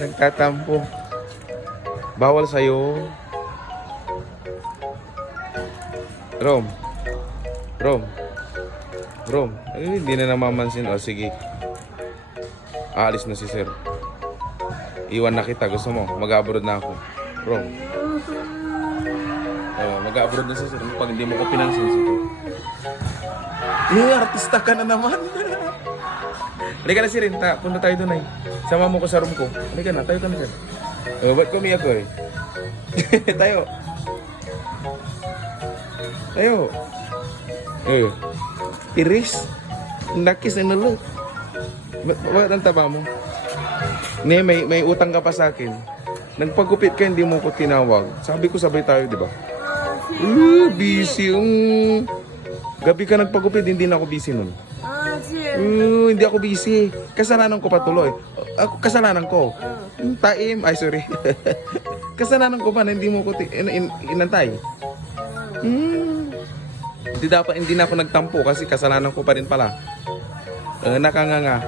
Nagtatampo. Bawal sa'yo. Rom. Rom. Rom. Hindi na namamansin. O, sige. Aalis na si sir. Iwan na kita. Gusto mo? Mag-abroad na ako. Rom. Mag-abroad na si sir. Pag hindi mo ko pinansin, sige. Artista ka na naman. Halika na si Rin. Punta tayo doon ay. Sama mo ko sa room ko. Halika na. Tayo ka na dyan. Ba't kumiyak ko eh? Tayo. Tayo. Iris. Nakis na nalo. Bakit ang taba mo? Ne, may utang ka pa sa akin. Nagpagupit ka, hindi mo ko tinawag. Sabi ko sabay tayo, di ba? Busy. Gabi ka nagpagupit, hindi na ako busy nun. Hindi ako busy. Kasalanan ko patuloy. Ako, kasalanan ko. Taim. Ay, sorry. Kasalanan ko pa na hindi mo ko inantay. Hindi na ako nagtampo kasi kasalanan ko pa rin pala. Nakanganga.